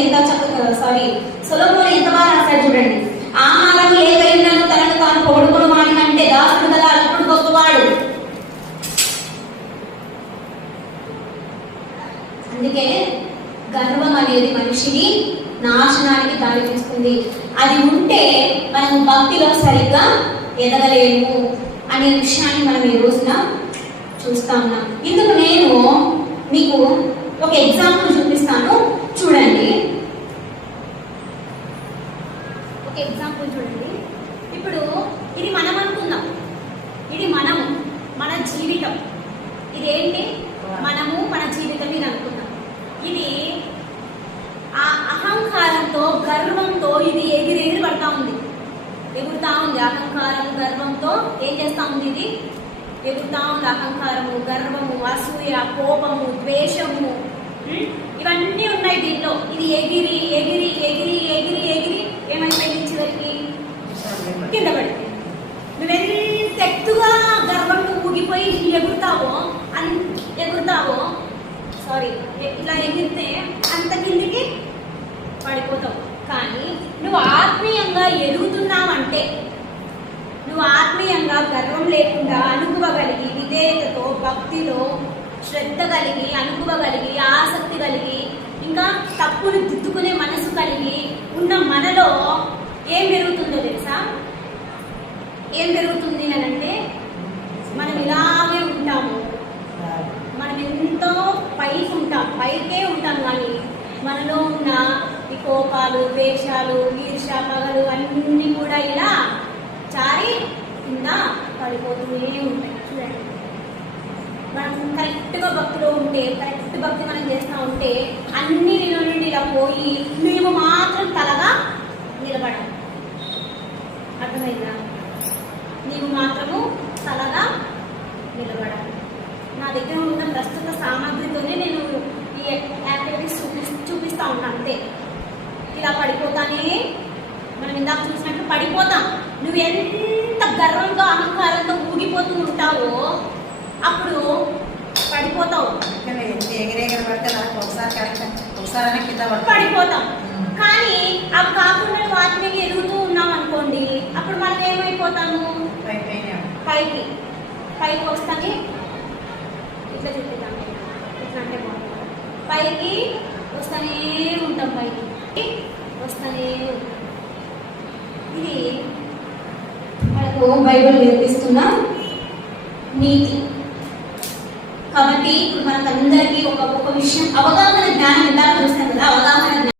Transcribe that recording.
ఎంత చక్కగా సారీ సొలములు ఎంత బాగా రాశాడు చూడండి. ఆహారం లేకయున్నను తనను తాను పొడుకుని వాడి అంటే దాసుడు కదా అల్పుడు గొప్పవాడు. అందుకే గర్వం అనేది మనిషిని నాశనానికి దారి తీస్తుంది. అది ఉంటే మనం భక్తిలో సరిగ్గా ఎదగలేము అనే విషయాన్ని మనం ఈ రోజున చూస్తా ఉన్నాం. ఇందుకు నేను మీకు ఒక ఎగ్జాంపుల్ చూపిస్తాను చూడండి ఒక ఎగ్జాంపుల్ చూడండి. ఇప్పుడు ఇది మనం అనుకుందాం. ఇది మనము మన జీవితం. ఇదేంటి? మనము మన జీవితం ఇది అనుకుందాం. ఇది ఆ అహంకారంతో గర్వంతో ఇది ఎగిరి ఎగిరి పడతా ఉంది. ఎగురుతా ఉంది అహంకారం గర్వంతో. ఏం చేస్తా ఉంది ఇది? ఎగురుతా ఉంది అహంకారము గర్వము అసూయ కోపము ద్వేషము. ఇవన్నీ ఉన్నాయి దీంట్లో. ఇది ఎగిరి ఎగిరి ఎగిరి ఎగిరి ఇలా ఎగిరితే అంత కిందికి పడిపోతావు. కానీ నువ్వు ఆత్మీయంగా ఎదుగుతున్నావంటే నువ్వు ఆత్మీయంగా గర్వం లేకుండా అనుకువ విధేయతతో భక్తిలో శ్రద్ధ కలిగి అనుకువ ఆసక్తి కలిగి ఇంకా తప్పును దిద్దుకునే మనసు కలిగి ఉన్న మనలో ఏం పెరుగుతుందో తెలుసా? ఏం పెరుగుతుంది అని అంటే మనం ఇలాగే ఉంటాము. మనం ఎంతో ఉంటాం పైకే ఉంటాం కానీ మనలో ఉన్న ఈ కోపాలు ద్వేషాలు ఈర్ష పగలు అన్నీ కూడా ఇలా చారి కింద పడిపోతూనే ఉంటాయి. చూడండి. మనం కరెక్ట్గా భక్తిలో ఉంటే కరెక్ట్ భక్తి మనం చేస్తూ ఉంటే అన్ని నీళ్ళ నుండి ఇలా పోయి మేము మాత్రం తలగా నిలబడాలి అర్థమైందా? నీవు మాత్రము తలగా నిలబడాలి నా దగ్గర ఉన్న ప్రస్తుత సామాగ్రితోనే నేను ఈ యాక్టివిటీస్ చూపి చూపిస్తా ఉన్నాను అంతే. ఇలా పడిపోతానే. మనం ఇందాక చూసినట్లు పడిపోతాం. నువ్వు ఎంత గర్వంగా అహంకారంతో ఊగిపోతూ ఉంటావో అప్పుడు పడిపోతావు. ఒకసారి పడిపోతాం. కానీ అవి కాకుండా ఆత్మీయంగా ఎదుగుతూ ఉన్నాం అనుకోండి అప్పుడు మనం ఏమైపోతాము? పైకి. పైకి వస్తానే ఇట్లా చెప్పేదాన్ని? ఇట్లా అంటే బాగుంటుంది? పైకి వస్తూనే ఉంటాం పైకి. వస్తూనే ఇది మనకు బైబిల్ నేర్పిస్తున్న నీతి. కాబట్టి ఇప్పుడు మనకు అందరికీ ఒక ఒక విషయం అవగాహన జ్ఞానం ఎలా చూస్తాం కదా అవగాహన